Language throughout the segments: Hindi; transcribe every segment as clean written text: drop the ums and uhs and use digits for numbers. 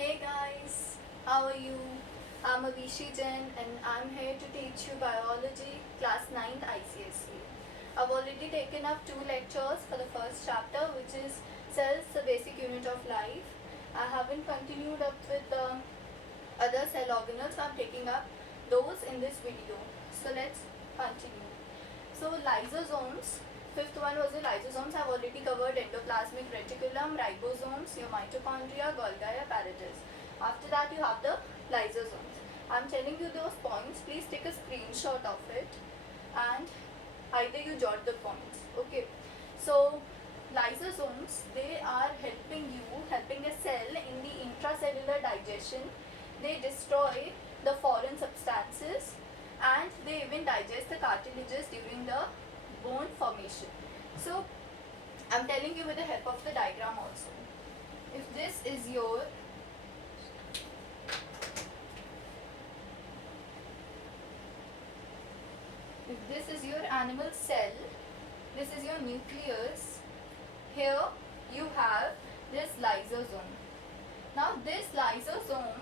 Hey guys, how are you? I'm Avishi Jain and I'm here to teach you biology class 9th ICSE. I've already taken up 2 lectures for the first chapter, which is cells, the basic unit of life. I haven't continued up with the other cell organelles, so I'm taking up those in this video. So let's continue. So lysosomes, fifth one was the lysosomes. I've already covered endoplasmic reticulum, ribosomes, your mitochondria, Golgi apparatus. After that you have the lysosomes. I'm telling you those points. Please take a screenshot of it and either you jot the points. Okay. So lysosomes, they are helping a cell in the intracellular digestion. They destroy the foreign substances and they even digest the cartilages during the bone formation. So I'm telling you with the help of the diagram also. If this is your animal cell, this is your nucleus. Here you have this lysosome. Now this lysosome,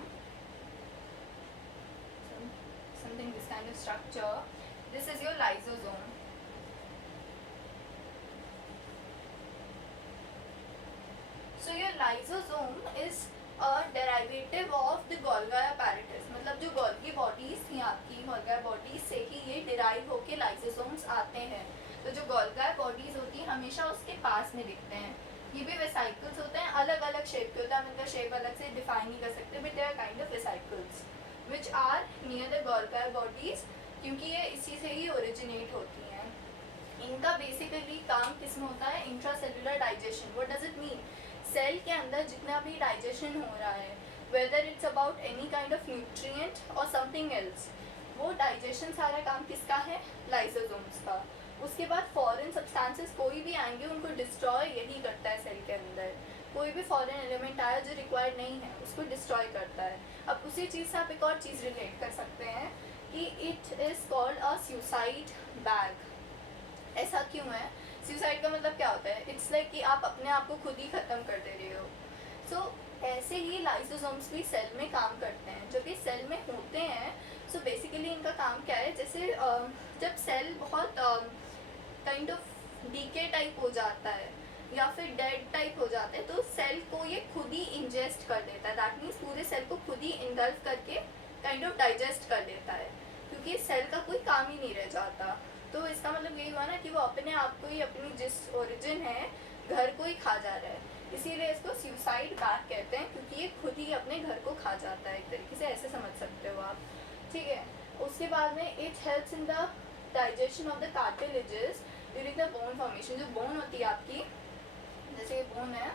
something this kind of structure, this is your lysosome. So your lysosome is a derivative of the Golgi apparatus. मतलब जो Golgi bodies थी आपकी, Golgi bodies से ही ये derive होके lysosomes आते हैं. तो जो Golgi bodies होती हैं हमेशा उसके पास में दिखते हैं. ये भी वेसाइकल्स होते हैं, अलग अलग शेप के होते हैं. हम इनका शेप अलग से डिफाइन नहीं कर सकते, but they are kind of vesicles which are near the Golgi bodies, क्योंकि ये इसी से ही ओरिजिनेट होती हैं. इनका बेसिकली काम किस में होता है? Intracellular digestion. What does it mean? Cell के अंदर जितना भी डाइजेशन हो रहा है, whether it's about any kind of nutrient और समथिंग एल्स, वो डाइजेशन सारा काम किसका है? लाइसोसोम्स का. उसके बाद फॉरेन सब्सटेंसेस कोई भी आएंगे उनको डिस्ट्रॉय यही करता है. सेल के अंदर कोई भी फॉरेन एलिमेंट आया जो रिक्वायर्ड नहीं है उसको डिस्ट्रॉय करता है. अब उसी चीज़ से आप एक और चीज़ रिलेट कर सकते हैं कि it is called a suicide bag. ऐसा क्यों है? सुसाइड का मतलब क्या होता है? इट्स लाइक कि आप अपने आप को खुद ही ख़त्म कर दे रहे हो. सो ऐसे ही लाइसोसोम्स भी सेल में काम करते हैं. जब ये सेल में होते हैं सो बेसिकली इनका काम क्या है? जैसे जब सेल बहुत काइंड ऑफ डीके टाइप हो जाता है या फिर डेड टाइप हो जाता है, तो सेल को ये खुद ही इंजेस्ट कर देता है. दैट मीन्स पूरे सेल को खुद ही इंगल्फ करके काइंड ऑफ डाइजेस्ट कर देता है, क्योंकि सेल का कोई काम ही नहीं रह जाता. तो इसका मतलब यही हुआ ना कि वो अपने आप को ही, अपनी जिस ओरिजिन है घर को ही खा जा रहा है. इसीलिए इसको सुसाइड बैग कहते हैं, क्योंकि ये खुद ही अपने घर को खा जाता है. एक तरीके से ऐसे समझ सकते हो आप. ठीक है. उसके बाद में it helps in the digestion of the cartilages during the bone formation. जो बोन होती है आपकी, जैसे ये बोन है,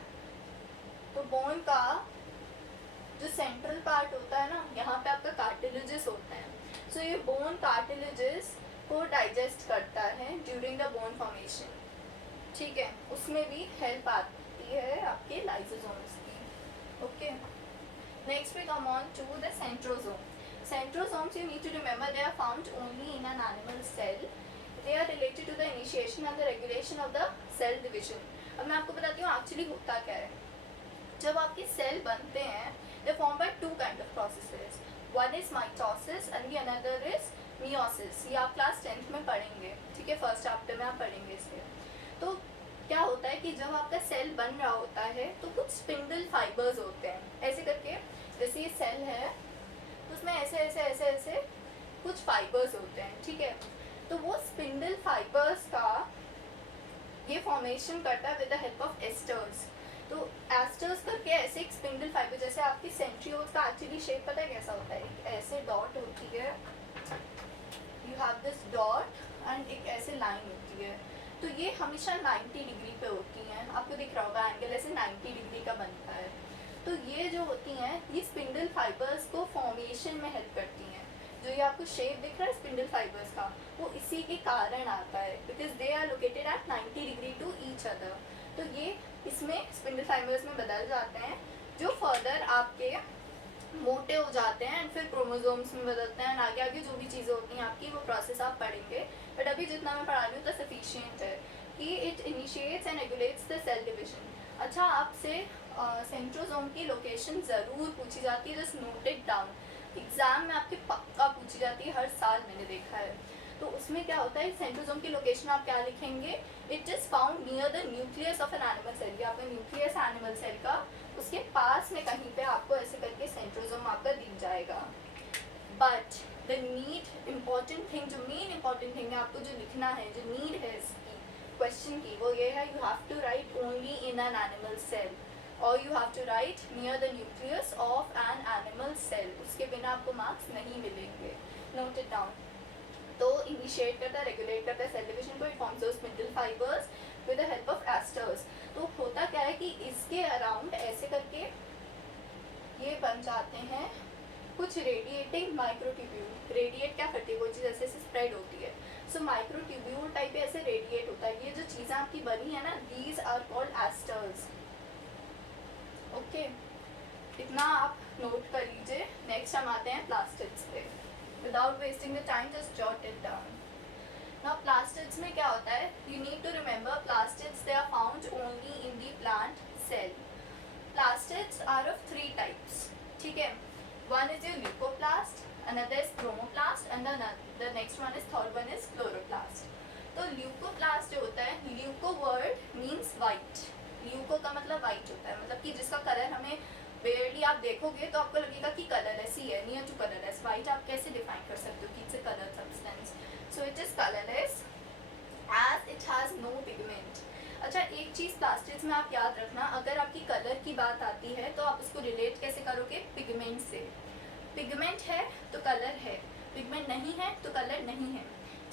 तो बोन का जो सेंट्रल पार्ट होता है ना, यहाँ पे आपका कार्टिलेजेस होते हैं. सो ये बोन कार्टिलेजेस को डाइजेस्ट करता है ड्यूरिंग द बोन फॉर्मेशन. ठीक है. उसमें भी हेल्प आती है आपके लाइसोसोम्स की. Okay. Next we come on to the centrosome. Centrosomes, you need to remember, they are found only in an animal cell. They are related to the initiation and the regulation of the cell division. अब मैं आपको बताती हूँ एक्चुअली होता क्या है. जब आपके सेल बनते हैं, they formed by two kind of processes. One is mitosis and the another is meiosis. ये आप क्लास 10th में पढ़ेंगे. ठीक है. फर्स्ट चैप्टर में आप पढ़ेंगे इसके. तो क्या होता है कि जब आपका सेल बन रहा होता है तो कुछ स्पिंडल फाइबर्स होते हैं ऐसे करके. जैसे ये सेल है तो उसमें ऐसे ऐसे ऐसे ऐसे कुछ फाइबर्स होते हैं. ठीक है. तो वो स्पिंडल फाइबर्स का ये फॉर्मेशन करता है with the help of asters. तो एस्टर्स करके ऐसे एक स्पिंडल फाइबर, जैसे आपकी सेंट्रियोल्स का एक्चुअली शेप पता है कैसा होता है? एक ऐसे डॉट होती है, you have this dot and एक ऐसे लाइन होती है. तो ये हमेशा 90 डिग्री पे होती हैं. आपको दिख रहा होगा एंगल ऐसे 90 डिग्री का बनता है. तो ये जो होती हैं ये स्पिंडल फाइबर्स को फॉर्मेशन में हेल्प करती हैं. जो ये आपको शेप दिख रहा है स्पिंडल फाइबर्स का, वो इसी के कारण आता है, because they are located at 90 degree to each other. तो ये इसमें स्पिंडल फाइबर्स में बदल जाते हैं, जो फर्दर आपके मोटे हो जाते हैं एंड फिर क्रोमोसोम्स में बदलते हैं. आगे आगे जो भी चीज़ें होती हैं आपकी वो प्रोसेस आप पढ़ेंगे, बट अभी जितना मैं पढ़ा रही हूँ तो सफिशियंट है कि it initiates and regulates the cell division. अच्छा, आपसे सेंट्रोसोम की लोकेशन ज़रूर पूछी जाती है, just note it down. Exam में आपके पक्का पूछी जाती है, हर साल मैंने देखा है। तो उसमें क्या होता है, सेंट्रोसोम की लोकेशन आप क्या लिखेंगे, it is found near the nucleus of an animal cell. या आपका न्यूक्लियस एनिमल सेल का उसके पास में कहीं पे आपको ऐसे करके सेंट्रोसोम आपका दिख जाएगा। But the need important thing, जो मेन इम्पॉर्टेंट थिंग है आपको जो लिखना है, जो नीड है इसकी क्वेश्चन की, वो ये है, you have to write only in an animal cell और you have to write near the nucleus of an animal cell. उसके बिना आपको मार्क्स नहीं मिलेंगे, नोट इट डाउन। तो इनिशिएट करता है, रेगुलेट करता है सेल डिवीजन को, it forms those spindle fibres with the help of asters. तो होता क्या है कि इसके अराउंड ऐसे करके ये बन जाते हैं कुछ रेडिएटिंग माइक्रोट्यूब्यूल। रेडिएट क्या करती है, कोई चीज़ ऐसे ऐसे स्प्रेड होती है, सो माइक्रोट्यूब्यूल टाइप ऐसे रेडिएट होता है। ये जो चीज़ें आपकी बनी है ना, these are called asters. Okay, इतना आप नोट कर लीजिए। नेक्स्ट हम आते हैं प्लास्टिड्स पे। Without wasting the time just jot it down. Now plastids में क्या होता है, you need to remember plastids they are found only in the plant cell. Plastids are of 3 types, ठीक है। One is your leucoplast, another is chromoplast, and the next one is third one is chloroplast. तो leucoplast जो होता है, leuco word means white. leuco का मतलब white होता है, मतलब कि जिसका कलर हमें रेयरली आप देखोगे तो आपको लगेगा कि कलरलेस ही है, नियर टू कलरलेस। white आप कैसे डिफाइन कर सकते हो कि it's a colour substance, so it is colourless as it has no pigment. अच्छा, एक चीज़ प्लास्टिड्स में आप याद रखना, अगर आपकी कलर की बात आती है तो आप उसको रिलेट कैसे करोगे, पिगमेंट से। पिगमेंट है तो कलर है, पिगमेंट नहीं है तो कलर नहीं है,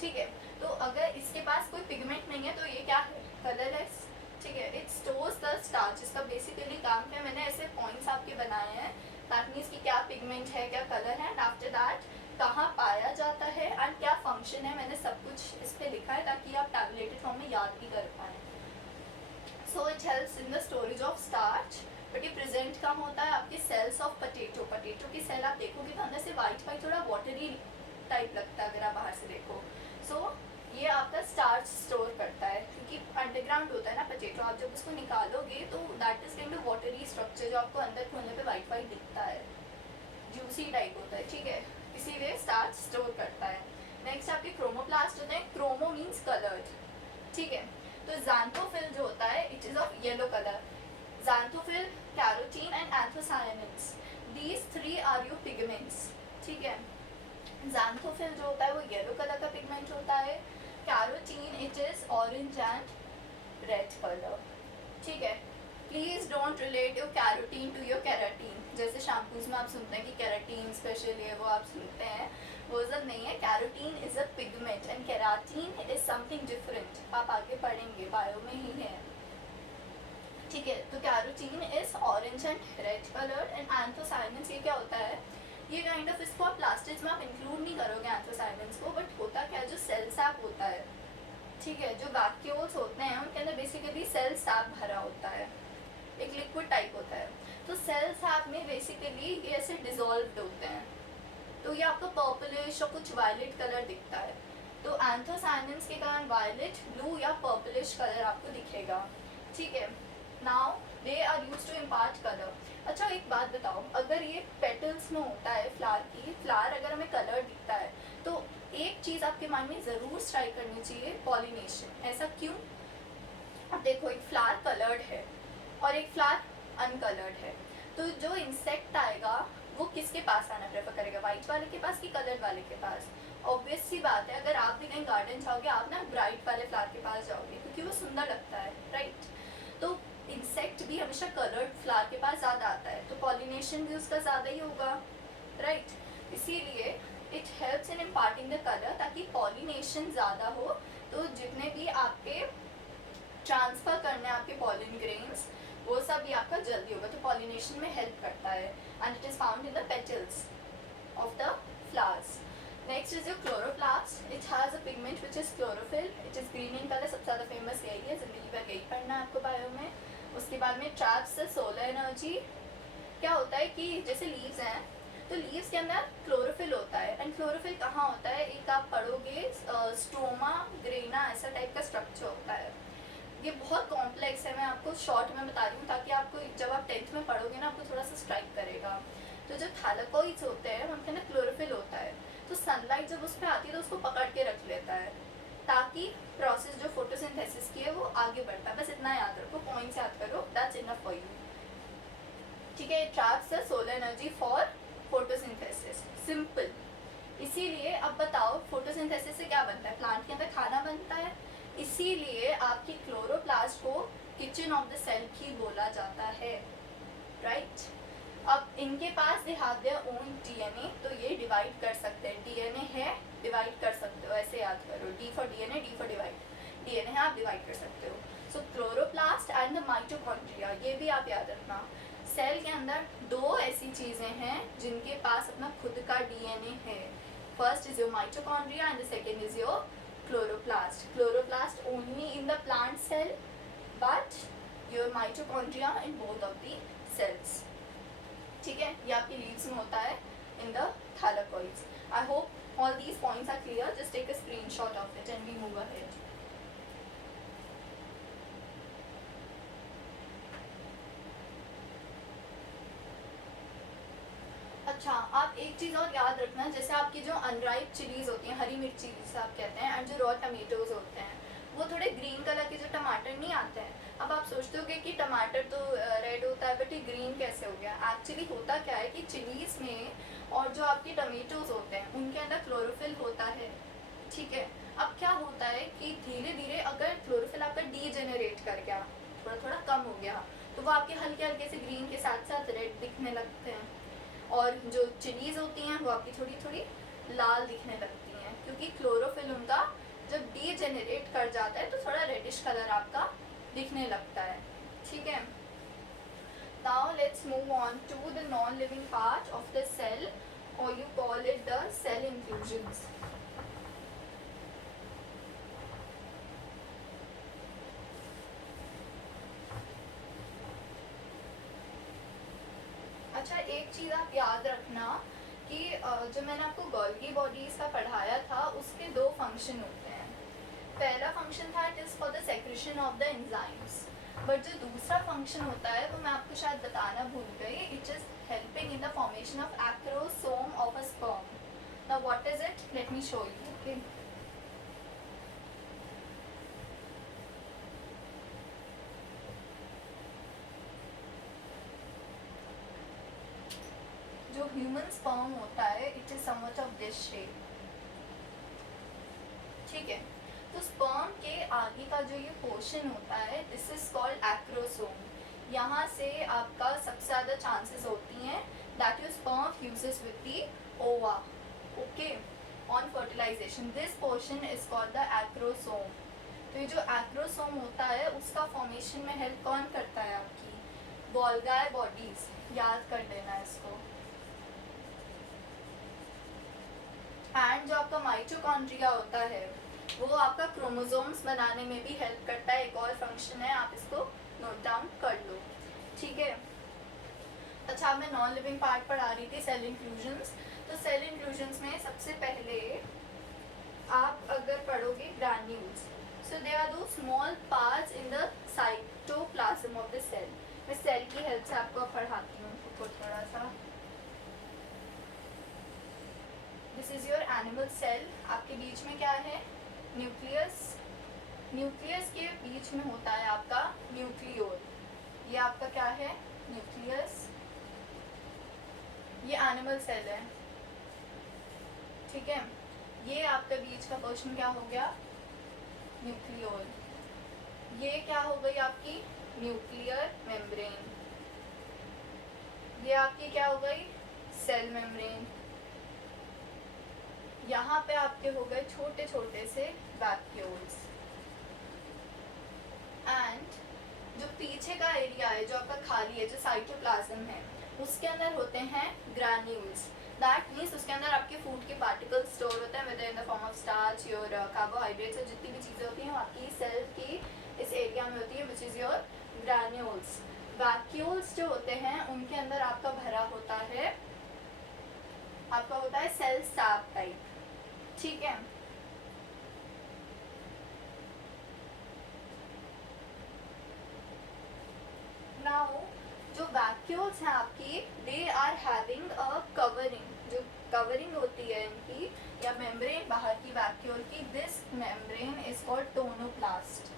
ठीक है। तो अगर इसके पास कोई पिगमेंट नहीं है तो ये क्या है, कलरलेस, ठीक है। इट स्टोर्स द स्टार्च, इसका बेसिकली काम है, मैंने ऐसे पॉइंट्स आपके बनाए हैं, दैट मीन्स कि क्या पिगमेंट है, क्या कलर है, एंड आफ्टर दैट कहाँ पाया जाता है एंड क्या फंक्शन है, मैंने सब कुछ इस पर लिखा है ताकि आप टैबलेटेड फॉर्म में याद भी कर पाएँ। So it helps in the storage of starch. But ये प्रेजेंट कहाँ होता है, आपके सेल्स ऑफ पोटैटो। पोटैटो की सेल आप देखोगे तो अंदर से वाइट वाइट थोड़ा वाटरी टाइप लगता है अगर आप बाहर से देखो। सो ये आपका स्टार्च स्टोर करता है, क्योंकि अंडरग्राउंड होता है ना पोटैटो, आप जब उसको निकालोगे तो that is kind of watery structure जो आपको अंदर खोलने पे वाइट वाइट दिखता है, जूसी टाइप होता है, ठीक है, इसीलिए स्टार्च स्टोर करता है। नेक्स्ट आपके क्रोमोप्लास्ट होते हैं, क्रोमो मीन्स कलर्ड, ठीक है। तो ज़ैंथोफिल जो होता है, it is of yellow colour. Xanthophyll, carotene and anthocyanins, these 3 are your pigments, ठीक है। ज़ैंथोफिल जो होता है वो येलो कलर का पिगमेंट होता है, carotene it is orange and red colour, ठीक है। Please don't relate your carotene to your keratin, जैसे शैम्पूज में आप सुनते हैं कि केराटीन स्पेशल है, वो आप सुनते हैं, वो सब नहीं है। Carotene is a pigment and keratin is something different, आप आगे पढ़ेंगे, बायो में ही है, ठीक है। तो carotene is orange and red coloured and anthocyanins, ये क्या होता है, ये काइंड ऑफ, इसको आप प्लास्टिड्स में आप इंक्लूड नहीं करोगे एंथोसायनिन्स को, बट होता क्या है, जो सेल सैप होता है, ठीक है, जो वैक्यूल्स होते हैं उनके अंदर बेसिकली सेल सैप भरा होता है, एक लिक्विड टाइप होता है। तो सेल सैप में बेसिकली ये ऐसे डिजॉल्व्ड होते हैं, तो ये आपको पर्पलिश और कुछ वायलेट कलर दिखता है। तो एंथोसायनिन्स के कारण वायलेट, ब्लू या पर्पलिश कलर आपको दिखेगा, ठीक है। Now they are used to impart colour. अच्छा, एक बात बताओ, अगर ये पेटल्स में होता है फ्लावर की, फ्लावर अगर हमें कलर दिखता है तो एक चीज़ आपके माइंड में ज़रूर स्ट्राइक करनी चाहिए, पॉलिनेशन। ऐसा क्यों, अब देखो, एक फ्लावर कलर्ड है और एक फ्लावर अनकलर्ड है, तो जो इंसेक्ट आएगा वो किसके पास आना प्रेफर करेगा, वाइट वाले के पास कि कलर्ड वाले के पास। ऑब्वियस सी बात है, अगर आप भी कहीं गार्डन जाओगे आप ना ब्राइट वाले फ्लावर के पास जाओगे क्योंकि वो सुंदर लगता है, राइट। तो इंसेक्ट भी हमेशा कलर्ड फ्लावर के पास ज़्यादा आता है, तो पॉलिनेशन भी उसका ज़्यादा ही होगा, राइट। इसीलिए it helps in imparting the colour, ताकि पॉलिनेशन ज़्यादा हो, तो जितने भी आपके ट्रांसफ़र करने आपके पॉलिन ग्रेन्स वो सब भी आपका जल्दी होगा, तो पॉलिनेशन में हेल्प करता है and it is found in the petals of the flowers. Next is your chloroplast, it has a pigment which is chlorophyll, it is green in colour, सबसे ज़्यादा फेमस यही है, जिंदगी भर यही पढ़ना है आपको बायो में। उसके बाद में ट्रैप्स द सोलर एनर्जी। क्या होता है कि जैसे लीव्स हैं तो लीव्स के अंदर क्लोरोफिल होता है, एंड क्लोरोफिल कहाँ होता है, एक आप पढ़ोगे स्ट्रोमा ग्रेना ऐसा टाइप का स्ट्रक्चर होता है, ये बहुत कॉम्प्लेक्स है, मैं आपको शॉर्ट में बता रही हूँ ताकि आपको जब आप 10th में पढ़ोगे ना आपको थोड़ा सा स्ट्राइक करेगा। तो जो थैलेकॉइड्स होते हैं उनके अंदर क्लोरोफिल होता है, तो सनलाइट जब उस पर आती है तो उसको पकड़ के रख लेता है ताकि प्रोसेस जो फोटोसिंथेसिस की है वो आगे बढ़ता है। बस इतना याद रखो, पॉइंट्स याद करो, दैट्स इनफ फॉर यू। ठीक है, it traps the solar energy for photosynthesis, simple. इसीलिए अब बताओ फोटोसिंथेसिस से क्या बनता है, प्लांट के अंदर खाना बनता है, इसीलिए आपकी क्लोरोप्लास्ट को किचन ऑफ द सेल भी बोला जाता है, राइट। अब इनके पास they have their own DNA, तो ये डिवाइड कर सकते हैं, डीएनए है डिवाइड कर सकते हो, ऐसे याद करो, D for DNA, D for divide, DNA है आप डिवाइड कर सकते हो। सो क्लोरोप्लास्ट एंड द माइटोकॉन्ड्रिया, ये भी आप याद रखना। सेल के अंदर दो ऐसी चीजें हैं जिनके पास अपना खुद का डीएनए है, first is your mitochondria and the second is your chloroplast. Chloroplast only in the plant cell, but your mitochondria in both of the cells. ठीक है, ये आपकी लीव्स में होता है in the thylakoids. I hope all these points are clear. Just take a screenshot of it and we move ahead. अच्छा, आप एक चीज़ और याद रखना, जैसे आपकी जो अनराइप चिलीज होती हैं, हरी मिर्ची जिसे आप कहते हैं, एंड जो रॉ टमेटोज होते हैं वो थोड़े ग्रीन कलर के जो टमाटर नहीं आते हैं। अब आप सोचते होगे कि टमाटर तो रेड होता है बट ये ग्रीन कैसे हो गया। एक्चुअली होता क्या है कि चिलीज में और जो आपके टमेटोज होते हैं उनके अंदर क्लोरोफिल होता है, ठीक है। अब क्या होता है कि धीरे धीरे अगर क्लोरोफिल आपका डीजेनरेट कर गया, थोड़ा थोड़ा कम हो गया, तो वो आपके हल्के हल्के से ग्रीन के साथ साथ रेड दिखने लगते हैं, और जो चिलीज होती हैं वो आपकी थोड़ी थोड़ी लाल दिखने लगती हैं, क्योंकि क्लोरोफिल उनका जब डीजेनरेट कर जाता है तो थोड़ा रेडिश कलर आपका दिखने लगता है, ठीक है। Now let's move on to the non living part of the cell, और you call it the cell infusions. अच्छा, एक चीज़ आप याद रखना कि जो मैंने आपको गोल्गी बॉडीज़ का पढ़ाया था उसके दो फंक्शन होते हैं। पहला फंक्शन था it is for the secretion of the enzymes, but जो दूसरा फंक्शन होता है वो मैं आपको शायद बताना भूल गई, it is helping in the formation of acrosome of a sperm. Now what is it, let me show you, okay. जो ह्यूमन स्पर्म होता है it is somewhat of this shape, ठीक है। तो स्पर्म के आगे का जो ये पोर्शन होता है दिस इज कॉल्ड एक्रोसोम। यहाँ से आपका सबसे ज़्यादा चांसेस होती हैं that your sperm fuses with the ova, okay, on fertilization. This portion is called the acrosome. तो ये जो एक्रोसोम होता है उसका फॉर्मेशन में हेल्प कौन करता है, आपकी गोल्गी बॉडीज, याद कर लेना इसको। एंड जो आपका माइटोकॉन्ड्रिया होता है वो आपका क्रोमोसोम्स बनाने में भी हेल्प करता है, एक और फंक्शन है, आप इसको नोट डाउन कर लो, ठीक है। अच्छा, अब मैं नॉन लिविंग पार्ट पढ़ा रही थी, सेल इंक्लूजन्स। तो सेल इंक्लूजन्स में सबसे पहले आप अगर पढ़ोगे ग्रैन्यूल्स, सो दे आर दो small parts in the cytoplasm of the cell. मैं सेल की हेल्प से आपको पढ़ाती हूँ थोड़ा सा। This is your animal cell, आपके बीच में क्या है, न्यूक्लियस। न्यूक्लियस के बीच में होता है आपका न्यूक्लियोल, ये आपका क्या है, न्यूक्लियस। ये एनिमल सेल है, ठीक है। ये आपका बीच का पोर्शन क्या हो गया, न्यूक्लियोल। ये क्या हो गई आपकी न्यूक्लियर मेम्ब्रेन, ये आपकी क्या हो गई सेल मेम्ब्रेन। यहाँ पे आपके हो गए छोटे छोटे से वैक्यूल्स, एंड जो पीछे का एरिया है जो आपका खाली है, जो साइटोप्लाज्म है, उसके अंदर होते हैं ग्रैन्यूल्स। दैट मीन्स उसके अंदर आपके फूड के पार्टिकल्स स्टोर होते हैं with in the form of starch, your carbohydrates, और जितनी भी चीज़ें होती हैं आपकी सेल की इस एरिया में होती है, which is your granules. Vacuoles जो होते हैं उनके अंदर आपका भरा होता है, आपका होता है सेल सैप टाइप, ठीक है। नाउ जो वैक्यूल्स हैं आपकी, they are having a covering, जो कवरिंग होती है इनकी या मेम्ब्रेन बाहर की वैक्यूल की, this membrane is called tonoplast.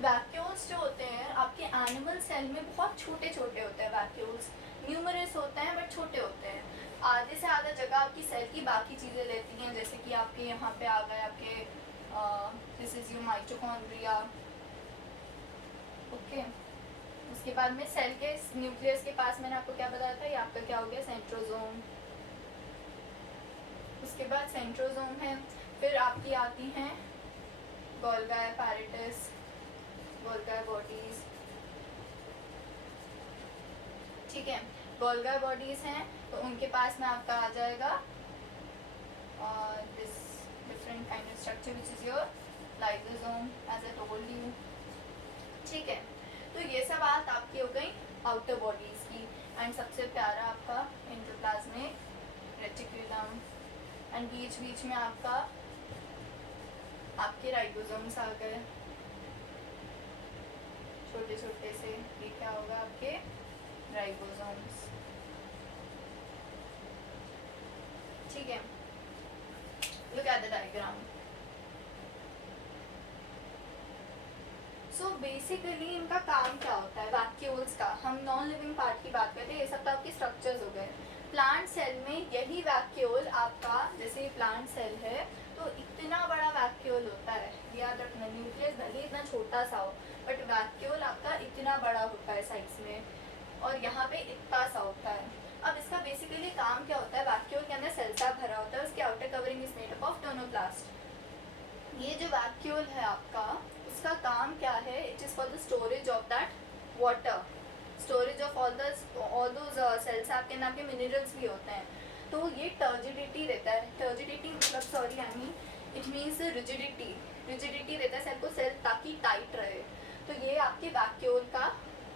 Vacuoles जो होते हैं आपके एनिमल सेल में बहुत छोटे छोटे होते हैं वैक्यूल्स, न्यूमरस होते हैं बट छोटे होते हैं। आधे से आधा जगह आपकी सेल की बाकी चीज़ें लेती हैं, जैसे कि आपके यहाँ पे आ गए आपके this is your mitochondria, okay. उसके बाद में सेल के न्यूक्लियस के पास मैंने आपको क्या बताया था, ये आपका क्या हो गया, सेंट्रोजोम। उसके बाद सेंट्रोजोम है, फिर आपकी आती हैं गोल्गी एपैरेटस, गोल्गी बॉडीज, ठीक है। गोल्गी बॉडीज हैं तो उनके पास में आपका आ जाएगा और this different kind of structure which is your lysosome as I told you, ठीक है। तो ये सब बात आपकी हो गई आउटर बॉडीज की। एंड सबसे प्यारा आपका एंडोप्लाज्मिक रेटिकुलम, एंड बीच बीच में आपका आपके राइबोसोम्स आ गए छोटे छोटे से, ये क्या होगा आपके राइबोसोम्स, ठीक है। Look at the diagram. So basically इनका काम क्या होता है वैक्यूल्स का, हम नॉन लिविंग पार्ट की बात करते हैं, ये सब तो आपके स्ट्रक्चर्स हो गए। प्लांट सेल में यही वैक्यूल आपका, जैसे प्लांट सेल है तो इतना बड़ा वैक्यूल होता है, याद रखना, न्यूक्लियस भले इतना छोटा सा हो बट वैक्यूल आपका इतना बड़ा होता है साइज में, और यहाँ पे इतना सा होता है। अब इसका बेसिकली काम क्या होता है, वैक्यूल के अंदर सेल सा भरा होता है, उसके outer covering is made up of tonoplast. ये जो वैक्यूल है आपका, उसका काम क्या है, it is for the storage of that water, storage of all those cells, आपके अंदर आपके मिनरल्स भी होते हैं। तो ये टर्जिडिटी देता है, टर्जिडिटी मतलब sorry I mean it means rigidity, rigidity देता है सेल को, सेल ताकि टाइट रहे। तो ये आपके वैक्यूल का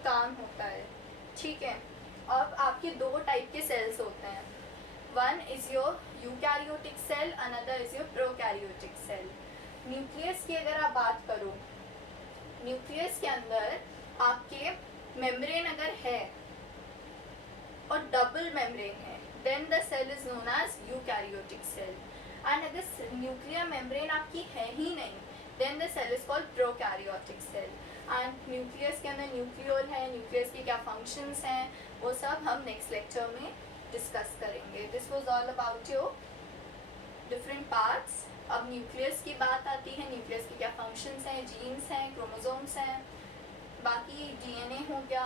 काम होता है, ठीक है। अब आपके दो टाइप के सेल्स होते हैं, one is your eukaryotic cell, another is your prokaryotic cell. Nucleus की अगर आप बात करो, न्यूक्लियस के अंदर आपके मेम्ब्रेन अगर है और डबल मेम्ब्रेन है, then the cell is known as eukaryotic cell. And अगर न्यूक्लियर मेम्ब्रेन आपकी है ही नहीं, then the cell is called prokaryotic cell. And nucleus के अंदर न्यूक्लियोल है, न्यूक्लियस के क्या फंक्शंस हैं वो सब हम नेक्स्ट लेक्चर में डिस्कस करेंगे। This was all about your different parts. अब न्यूक्लियस की बात आती है, न्यूक्लियस के क्या फंक्शंस हैं, जीन्स हैं, क्रोमोसोम्स हैं, बाकी डीएनए हो गया,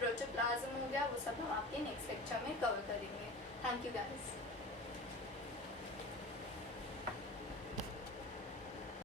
प्रोटोप्लाज्म हो गया, वो सब हम आपके नेक्स्ट लेक्चर में कवर करेंगे। Thank you guys.